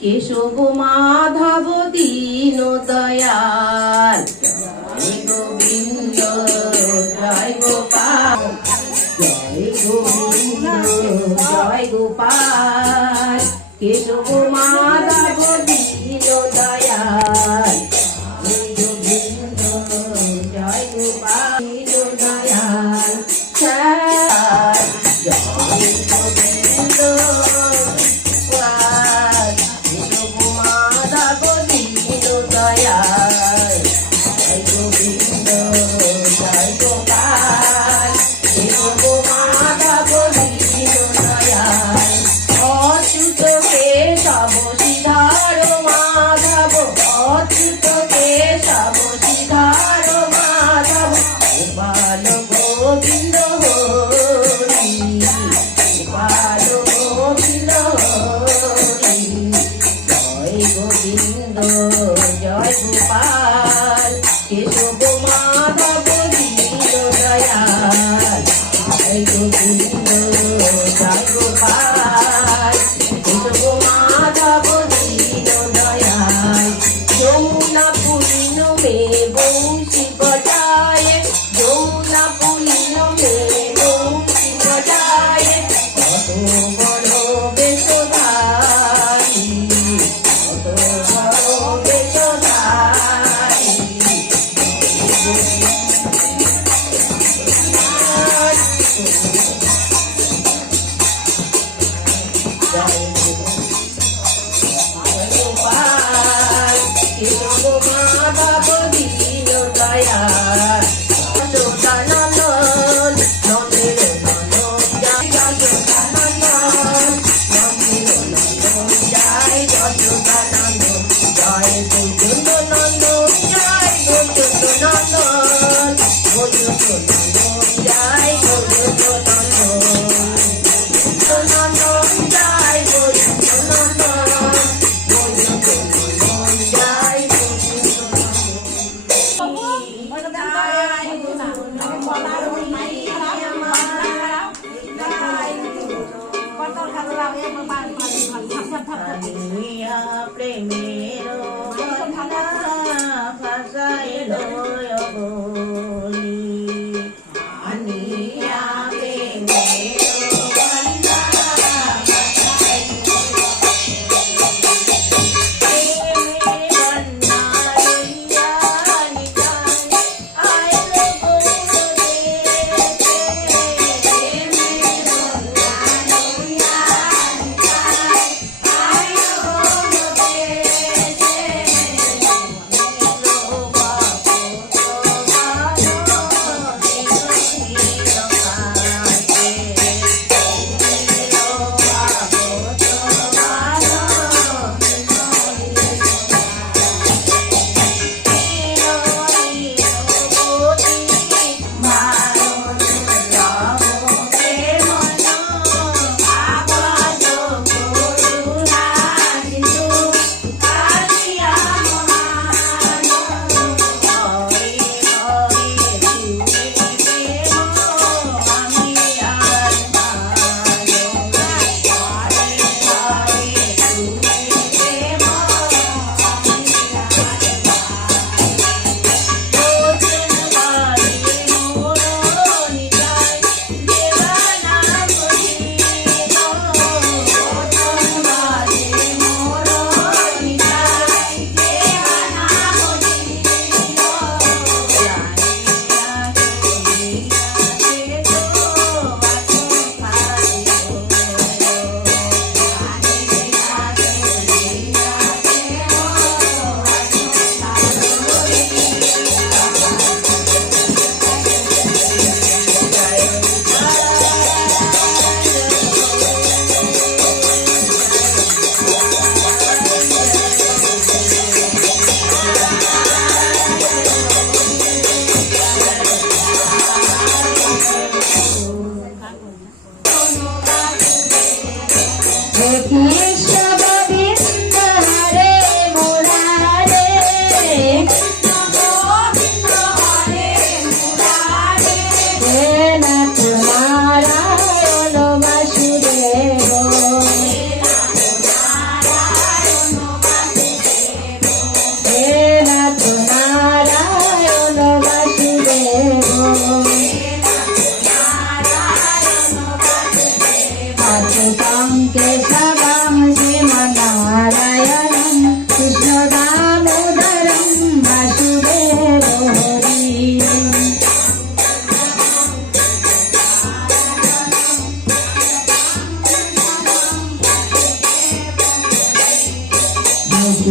কেশব মাধব দীন দয়াল জয় গোবিন্দ জয় গোপাল জয় গোবিন্দ জয় গোপাল কেশব মাধব দীন দয়াল জয় গোবিন্দ জয় গোপাল দয়াল জয় গোবিন্দ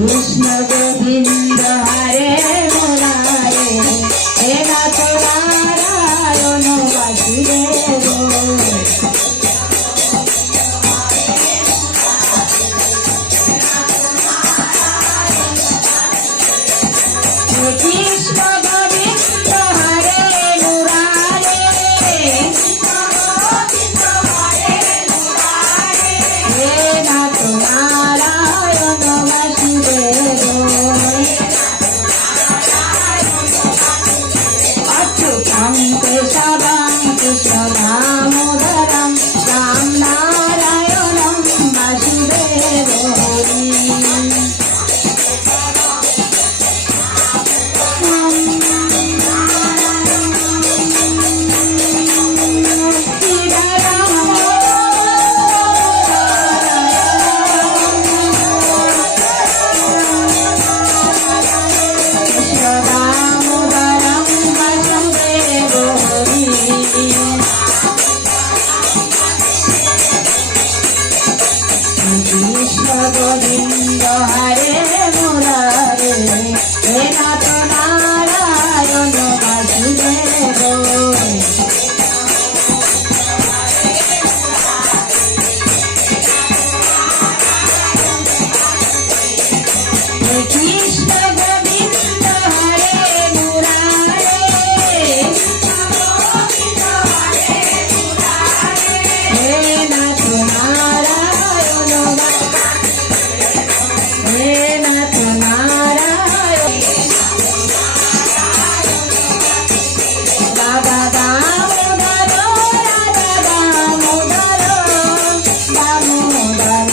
কৃষ্ণ গোবিন্দ হরে মুরারে হে নাথ নারায়ণ বাসুদেব কৃষ্ণ গোবিন্দ হরে মুরারে হে নাথ নারায়ণ বাসুদেব অচ্যুতং কেশবং কৃষ্ণ দামোদরং রাম নারায়ণং বাসুদেব হরি কৃষ্ণ গোবিন্দ হরে মুরারে হে নাথ নারায়ণ বাসুদেব কৃষ্ণ গোবিন্দ হরে মুরারে হে নাথ নারায়ণ হে নাথ নারায়ণ রাধা দামোদর রাধা দামোদর দামোদর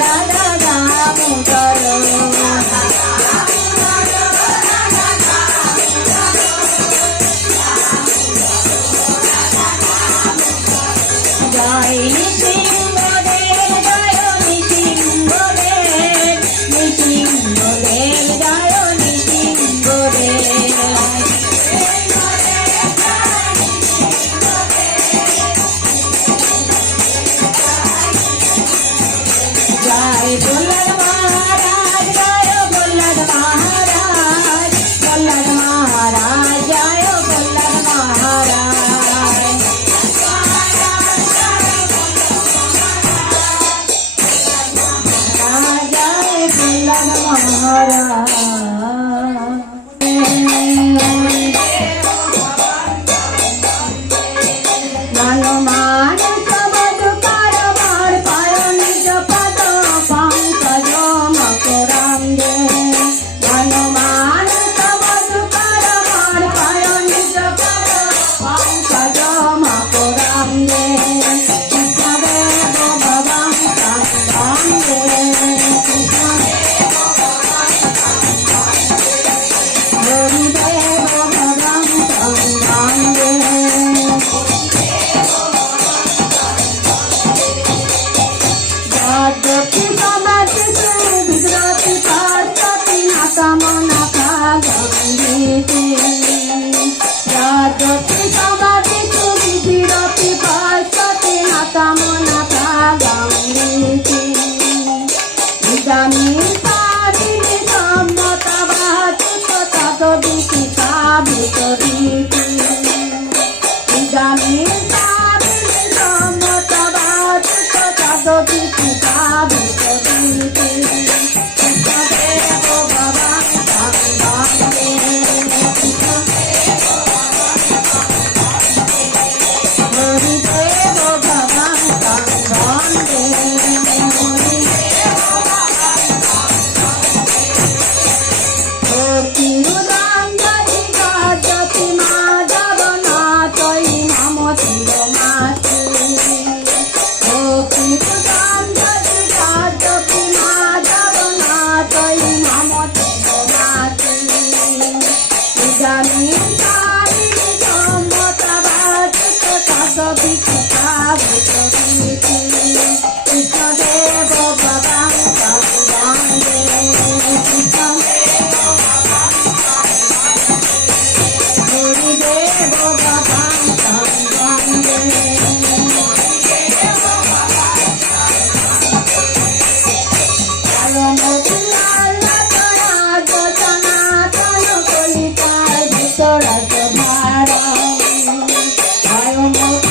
রাধা দামোদর জয় নৃসিংহদেব জয় নৃসিংহদেব নৃসিংহদেব জয় নৃসিংহদেব জয় প্রহ্লাদ মহারাজ জয় প্রহ্লাদ মহারাজ প্রহ্লাদ মহারাজ জয় প্রহ্লাদ মহারাজ জয় প্রহ্লাদ মহারাজ হনুমান সবদ কারবার পায় নিজ পদ পঙ্কজ মকরান্দে হনুমান সবদ কারবার পায় নিজ পদ পঙ্কজ মকরান্দে কৃষ্ণদেব ভবং বন্দে হরিদেব ভবং বন্দে যদ্যপি সমাধি বিগ্রতি পার্শ্বতি নাতমনা খাগন্দিতি যদ্যপি সমাধি বিগ্রতি পার্শ্বতি নাতমনা খাগন্দিতি ইদানীং সাদিনি সম্মতবাচি ততোদিতি সাবিতদিতি ইদানীং সাদিনি সম্মতবাচি ততোদিতি সাবিতদিতি কৃষ্ণদেব ভবং বন্দে হরিদেব ভবং বন্দে তিরুদাঙ্গি গাজতি মাধব নাথই মম তিলমাতি তিরুদাঙ্গি গাজতি মাধব নাথই মম তিলমাতি ইদানীং সাদিনি সম্মতবাচি ততোদিতি সাবিতদিতি কৃষ্ণদেব ভবং বন্দে হরিদেব ভবং বন্দে পরম লাল મોગલ